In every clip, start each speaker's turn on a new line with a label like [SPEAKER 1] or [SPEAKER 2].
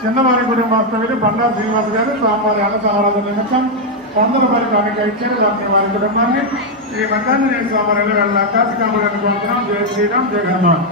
[SPEAKER 1] చిన్నవారిగూడెం వాస్తవ్యులు బండారు శ్రీనివాస్ గారు స్వామివారి అన్నత ఆరాధన నిమిత్తం వందల వరకు అనేక ఇచ్చారు. వారిని వారి కుటుంబాన్ని ఈ మధ్యాహ్నం స్వామివారి వెళ్ళిన కాశీకాంబులను కోరుతున్నాం జయ శ్రీరామ్ జయ హనుమాన్.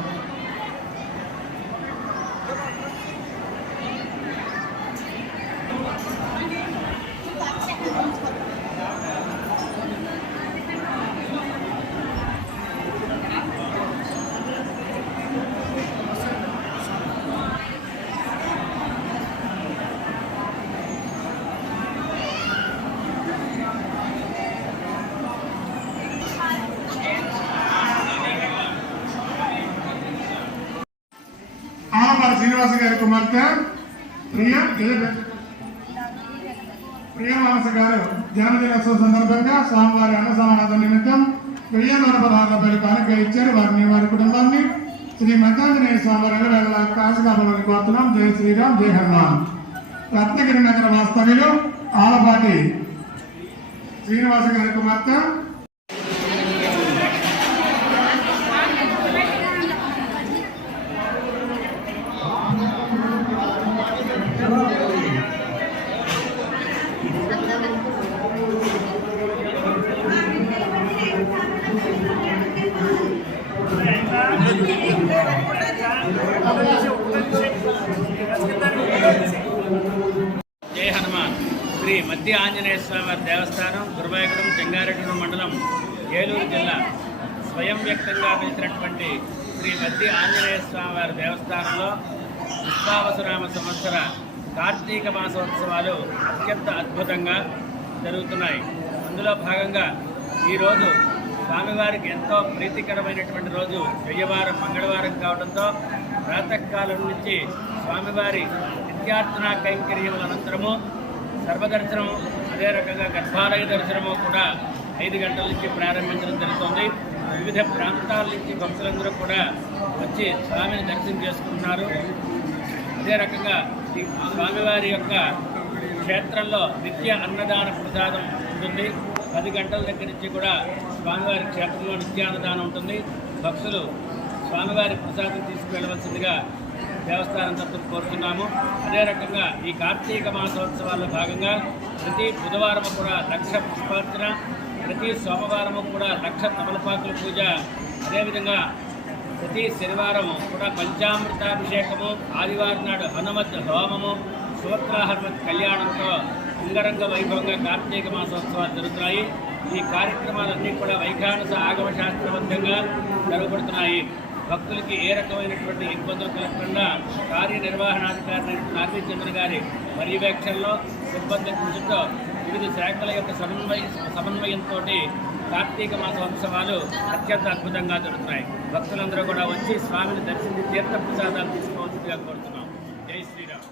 [SPEAKER 1] ఆలపాటి శ్రీనివాస గారి కుమార్తె ప్రియ ప్రియమానస గారు జన్మదినోత్సవ సందర్భంగా స్వామివారి అన్న సమారాధన నిమిత్తం వెయ్యి నూట పదహారు రూపాయలు కానుక ఇచ్చారు వారిని వారి కుటుంబాన్ని. శ్రీ మధ్యాంజనేయ స్వామివారి వెళ్ళ కాశీకాపలోని కోరుతున్నాం జయ శ్రీరామ్ జయ హనుమాన్. రత్నగిరి నగర వాస్తవ్యులు ఆలపాటి శ్రీనివాస గారి కుమార్తె
[SPEAKER 2] జయ హనుమాన్. శ్రీ మధ్య ఆంజనేయ స్వామి దేవస్థానం గురువాయగూడెం చెంగారెడ్డి మండలం ఏలూరు జిల్లా. స్వయం వ్యక్తంగా పిలిచినటువంటి శ్రీ మధ్య ఆంజనేయ స్వామి వారి దేవస్థానంలో విశ్వావసరామ సంవత్సర కార్తీక మాసోత్సవాలు అత్యంత అద్భుతంగా జరుగుతున్నాయి. అందులో భాగంగా ఈరోజు స్వామివారికి ఎంతో ప్రీతికరమైనటువంటి రోజు. వెయ్యవారం మంగళవారం కావడంతో ప్రాతకాలం నుంచి స్వామివారి నిత్యార్చన కైంకర్యముల అనంతరము సర్వదర్శనం అదే రకంగా గర్భాలయ దర్శనము కూడా ఐదు గంటల నుంచి ప్రారంభించడం జరుగుతుంది. వివిధ ప్రాంతాల నుంచి భక్తులందరూ కూడా వచ్చి స్వామిని దర్శనం చేసుకుంటున్నారు. అదే రకంగా స్వామివారి యొక్క క్షేత్రంలో నిత్య అన్నదాన ప్రసాదం ఉంటుంది. పది గంటల దగ్గర నుంచి కూడా స్వామివారి క్షేత్రంలో నిత్యాన్నదానం ఉంటుంది. భక్తులు స్వామివారి ప్రసాదం తీసుకువెళ్ళవలసిందిగా దేవస్థానం తరఫున కోరుతున్నాము. అదే రకంగా ఈ కార్తీక మాసోత్సవాల్లో భాగంగా ప్రతి బుధవారం కూడా లక్ష పుష్పార్చన ప్రతి సోమవారము కూడా లక్ష తమలపాకుల పూజ అదేవిధంగా ప్రతి శనివారం కూడా పంచామృతాభిషేకము ఆదివారం నాడు హనుమత్ హోమము సుభద్రా కళ్యాణంతో అంగరంగ వైభవంగా కార్తీక మాసోత్సవాలు జరుగుతున్నాయి. ఈ కార్యక్రమాలన్నీ కూడా వైఖానస ఆగమ శాస్త్రబద్ధంగా జరగబడుతున్నాయి. భక్తులకి ఏ రకమైనటువంటి ఇబ్బందులు కలగకుండా కార్యనిర్వహణాధికారి నాగేంద్ర గారి పర్యవేక్షణలో సిబ్బంది కృషితో వివిధ శాఖల యొక్క సమన్వయ సమన్వయంతో కార్తీక మాసోత్సవాలు అత్యంత అద్భుతంగా జరుగుతున్నాయి. భక్తులందరూ కూడా వచ్చి స్వామిని దర్శించి తీర్థ ప్రసాదాలు జై శ్రీరామ్.